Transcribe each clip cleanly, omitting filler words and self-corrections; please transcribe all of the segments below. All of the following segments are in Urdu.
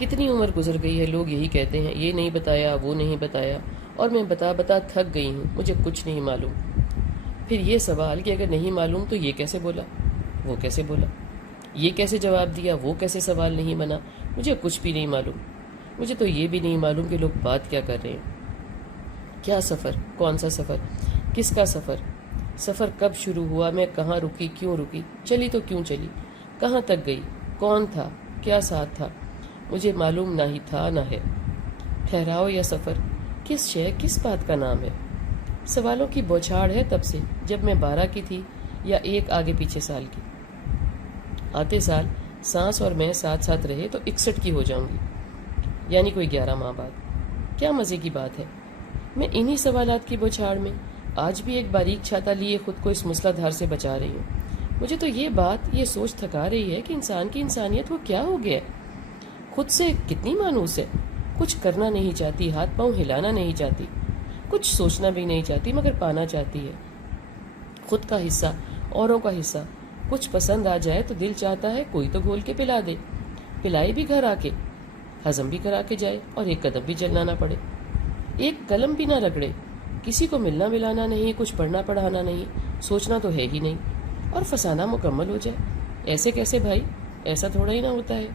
کتنی عمر گزر گئی ہے، لوگ یہی کہتے ہیں یہ نہیں بتایا وہ نہیں بتایا، اور میں بتا بتا تھک گئی ہوں، مجھے کچھ نہیں معلوم۔ پھر یہ سوال کہ اگر نہیں معلوم تو یہ کیسے بولا، وہ کیسے بولا، یہ کیسے جواب دیا، وہ کیسے سوال نہیں بنا، مجھے کچھ بھی نہیں معلوم۔ مجھے تو یہ بھی نہیں معلوم کہ لوگ بات کیا کر رہے ہیں۔ کیا سفر، کون سا سفر، کس کا سفر، سفر کب شروع ہوا، میں کہاں رکی، کیوں رکی، چلی تو کیوں چلی، کہاں تک گئی، کون تھا، کیا ساتھ تھا، مجھے معلوم نہ ہی تھا نہ ہے۔ ٹھہراؤ یا سفر، کس شے کس بات کا نام ہے؟ سوالوں کی بوچھاڑ ہے تب سے، جب میں 12 کی تھی یا ایک آگے پیچھے سال کی۔ آتے سال سانس اور میں ساتھ ساتھ رہے تو 61 کی ہو جاؤں گی، یعنی کوئی 11 ماہ بعد۔ کیا مزے کی بات ہے، میں انہی سوالات کی بوچھاڑ میں آج بھی ایک باریک چھاتا لیے خود کو اس مسلح دھار سے بچا رہی ہوں۔ مجھے تو یہ بات، یہ سوچ تھکا رہی ہے کہ انسان کی انسانیت وہ کیا ہو گیا ہے، خود سے کتنی مانوس ہے، کچھ کرنا نہیں چاہتی، ہاتھ پاؤں ہلانا نہیں چاہتی، کچھ سوچنا بھی نہیں چاہتی مگر پانا چاہتی ہے۔ خود کا حصہ، اوروں کا حصہ، کچھ پسند آ جائے تو دل چاہتا ہے کوئی تو گھول کے پلا دے، پلائے بھی گھر آ کے، ہضم بھی کرا کے جائے، اور ایک قدم بھی چلنا نہ پڑے، ایک قلم بھی نہ رگڑے، کسی کو ملنا ملانا نہیں، کچھ پڑھنا پڑھانا نہیں، سوچنا تو ہے ہی نہیں، اور فسانہ مکمل ہو جائے۔ ایسے کیسے بھائی، ایسا تھوڑا ہی نہ ہوتا ہے۔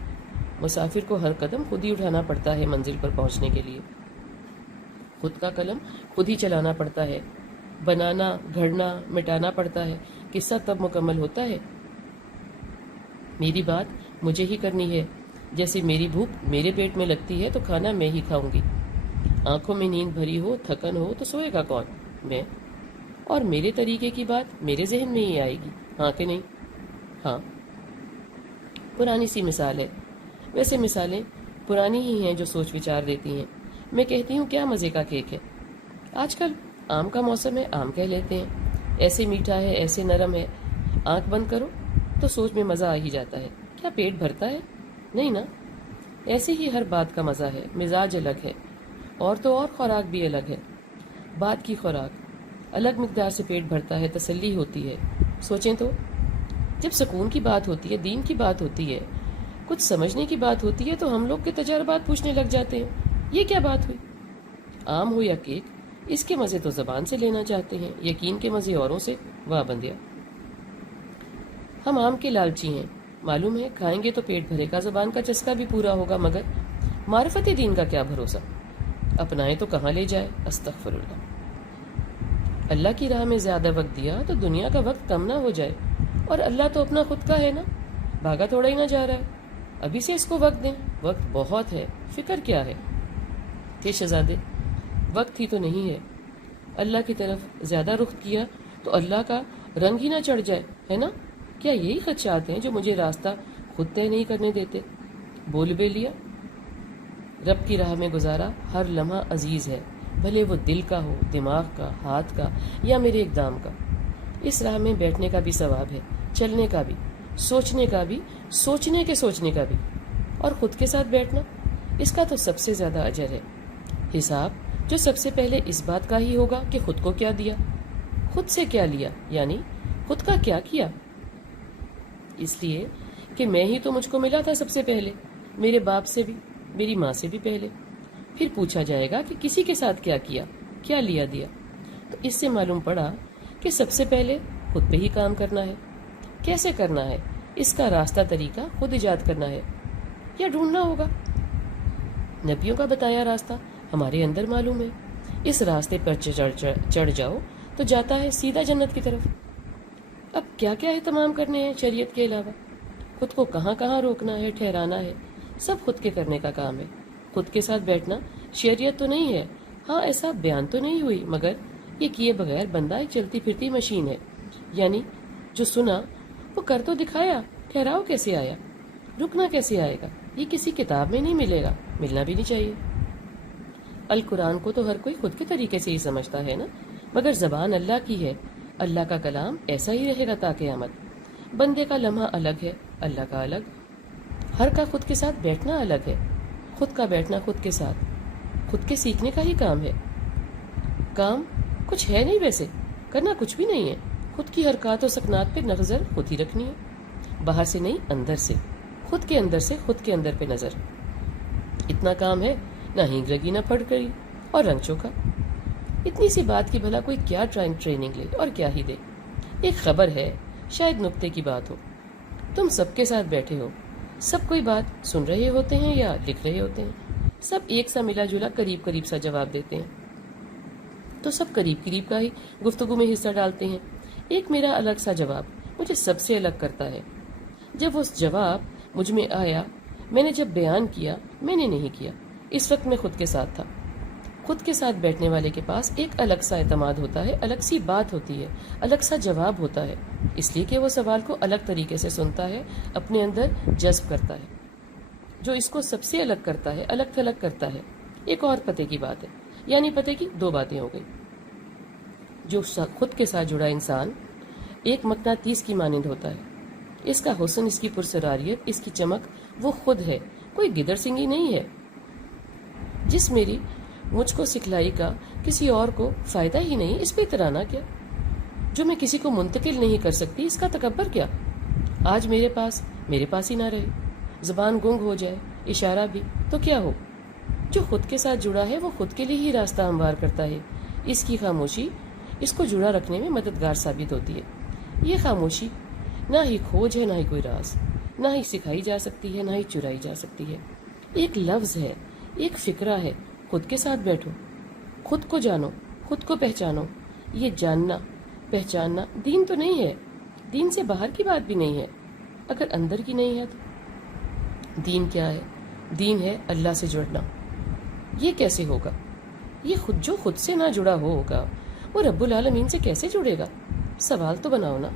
مسافر کو ہر قدم خود ہی اٹھانا پڑتا ہے منزل پر پہنچنے کے لیے، خود کا قلم خود ہی چلانا پڑتا ہے، بنانا، گھڑنا، مٹانا پڑتا ہے، قصہ تب مکمل ہوتا ہے۔ میری بات مجھے ہی کرنی ہے، جیسے میری بھوک میرے پیٹ میں لگتی ہے تو کھانا میں ہی کھاؤں گی۔ آنکھوں میں نیند بھری ہو، تھکن ہو تو سوئے گا کون؟ میں۔ اور میرے طریقے کی بات میرے ذہن میں ہی آئے گی، ہاں کہ نہیں؟ ہاں۔ پرانی سی مثال ہے، ویسے مثالیں پرانی ہی ہیں جو سوچ وچار دیتی ہیں۔ میں کہتی ہوں کیا مزے کا کیک ہے، آج کل آم کا موسم ہے، آم کہہ لیتے ہیں، ایسے میٹھا ہے، ایسے نرم ہے، آنکھ بند کرو تو سوچ میں مزہ آ ہی جاتا ہے۔ کیا پیٹ بھرتا ہے؟ نہیں نا۔ ایسے ہی ہر بات کا مزہ ہے، مزاج الگ ہے، اور تو اور خوراک بھی الگ ہے۔ بات کی خوراک الگ مقدار سے پیٹ بھرتا ہے، تسلی ہوتی ہے۔ سوچیں تو، جب سکون کی بات ہوتی ہے، دین کی بات ہوتی ہے، کچھ سمجھنے کی بات ہوتی ہے تو ہم لوگ کے تجربات پوچھنے لگ جاتے ہیں، یہ کیا بات ہوئی؟ آم ہو یا کیک، اس کے مزے تو زبان سے لینا چاہتے ہیں، یقین کے مزے اوروں سے، واہ بندیا۔ ہم آم کے لالچی ہیں، معلوم ہے کھائیں گے تو پیٹ بھرے گا، زبان کا چسکا بھی پورا ہوگا، مگر معرفت دین کا کیا بھروسہ، اپنائے تو کہاں لے جائے، استغفر اللہ۔ اللہ کی راہ میں زیادہ وقت دیا تو دنیا کا وقت کم نہ ہو جائے، اور اللہ تو اپنا خود کا ہے نا، بھاگا تھوڑا ہی نہ جا رہا ہے، ابھی سے اس کو وقت دیں، وقت بہت ہے، فکر کیا ہے؟ تھے شہزادے، وقت ہی تو نہیں ہے، اللہ کی طرف زیادہ رخ کیا تو اللہ کا رنگ ہی نہ چڑھ جائے، ہے نا؟ کیا یہی خدشات ہیں جو مجھے راستہ خود طے نہیں کرنے دیتے؟ بول بے لیا، رب کی راہ میں گزارا ہر لمحہ عزیز ہے، بھلے وہ دل کا ہو، دماغ کا، ہاتھ کا، یا میرے اقدام کا۔ اس راہ میں بیٹھنے کا بھی ثواب ہے، چلنے کا بھی، سوچنے کا بھی، سوچنے کے سوچنے کا بھی، اور خود کے ساتھ بیٹھنا، اس کا تو سب سے زیادہ اجر ہے۔ حساب جو سب سے پہلے اس بات کا ہی ہوگا کہ خود کو کیا دیا، خود سے کیا لیا، یعنی خود کا کیا کیا، اس لیے کہ میں ہی تو مجھ کو ملا تھا سب سے پہلے، میرے باپ سے بھی، میری ماں سے بھی پہلے۔ پھر پوچھا جائے گا کہ کسی کے ساتھ کیا کیا، کیا لیا دیا، تو اس سے معلوم پڑا کہ سب سے پہلے خود پہ ہی کام کرنا ہے۔ کیسے کرنا ہے، اس کا راستہ طریقہ خود ایجاد کرنا ہے، یا ڈھونڈنا ہوگا۔ نبیوں کا بتایا راستہ ہمارے اندر معلوم ہے، اس راستے پر چڑھ جاؤ تو جاتا ہے سیدھا جنت کی طرف۔ اب کیا کیا اہتمام کرنے ہیں شریعت کے علاوہ، خود کو کہاں کہاں روکنا ہے، ٹھہرانا ہے، سب خود کے کرنے کا کام ہے۔ خود کے ساتھ بیٹھنا شریعت تو نہیں ہے، ہاں ایسا بیان تو نہیں ہوئی، مگر یہ کیے بغیر بندہ ایک چلتی پھرتی مشین ہے، یعنی جو سنا وہ کر تو دکھایا، ٹھہراؤ کیسے آیا، رکنا کیسے آئے گا، یہ کسی کتاب میں نہیں ملے گا، ملنا بھی نہیں چاہیے۔ القرآن کو تو ہر کوئی خود کے طریقے سے ہی سمجھتا ہے نا، مگر زبان اللہ کی ہے، اللہ کا کلام ایسا ہی رہے گا تا قیامت۔ بندے کا لمحہ الگ ہے، اللہ کا الگ، ہر کا خود کے ساتھ بیٹھنا الگ ہے، خود کا بیٹھنا خود کے ساتھ خود کے سیکھنے کا ہی کام ہے۔ کام کچھ ہے نہیں، ویسے کرنا کچھ بھی نہیں ہے، خود کی حرکات و سکنات پہ نظر خود ہی رکھنی ہے، باہر سے نہیں، اندر سے، خود کے اندر سے خود کے اندر پہ نظر۔ اتنا کام ہے، نہ ہینگ لگی نہ پھڑ کری، اور رنگ چوکا۔ اتنی سی بات کی بھلا کوئی کیا ٹریننگ لے اور کیا ہی دے۔ ایک خبر ہے، شاید نکتے کی بات ہو، تم سب کے ساتھ بیٹھے ہو، سب کوئی بات سن رہے ہوتے ہیں یا لکھ رہے ہوتے ہیں، سب ایک سا ملا جلا قریب قریب سا جواب دیتے ہیں، تو سب قریب قریب کا ہی گفتگو میں حصہ ڈالتے ہیں۔ ایک میرا الگ سا جواب مجھے سب سے الگ کرتا ہے۔ جب وہ جواب مجھ میں آیا، میں نے جب بیان کیا، میں نے نہیں کیا، اس وقت میں خود کے ساتھ تھا۔ خود کے ساتھ بیٹھنے والے کے پاس ایک الگ سا اعتماد ہوتا ہے، الگ سی بات ہوتی ہے، الگ سا جواب ہوتا ہے، اس لیے کہ وہ سوال کو الگ طریقے سے سنتا ہے، اپنے اندر جذب کرتا ہے۔ جو اس کو سب سے الگ کرتا ہے، الگ تھلگ کرتا ہے، ایک اور پتے کی بات ہے، یعنی پتے کی دو باتیں ہو گئی۔ جو خود کے ساتھ جڑا انسان ایک مقناطیس کی مانند ہوتا ہے، اس کا حسن، اس کی پرسراریت، اس کی چمک، وہ خود ہے، کوئی گدڑ سنگی نہیں ہے۔ جس میری مجھ کو سکھلائی کا کسی اور کو فائدہ ہی نہیں، اس پہ اترانا کیا؟ جو میں کسی کو منتقل نہیں کر سکتی، اس کا تکبر کیا؟ آج میرے پاس ہی نہ رہے، زبان گنگ ہو جائے، اشارہ بھی، تو کیا ہو؟ جو خود کے ساتھ جڑا ہے وہ خود کے لیے ہی راستہ ہموار کرتا ہے۔ اس کی خاموشی اس کو جڑا رکھنے میں مددگار ثابت ہوتی ہے۔ یہ خاموشی نہ ہی کھوج ہے، نہ ہی کوئی راز، نہ ہی سکھائی جا سکتی ہے، نہ ہی چرائی جا سکتی ہے۔ ایک لفظ ہے، ایک فکرہ ہے، خود کے ساتھ بیٹھو، خود کو جانو، خود کو پہچانو۔ یہ جاننا پہچاننا دین تو نہیں ہے، دین سے باہر کی بات بھی نہیں ہے۔ اگر اندر کی نہیں ہے تو دین کیا ہے؟ دین ہے اللہ سے جڑنا۔ یہ کیسے ہوگا؟ یہ جو خود سے نہ جڑا ہوگا وہ رب العالمین سے کیسے جڑے گا؟ سوال تو بناؤ نا۔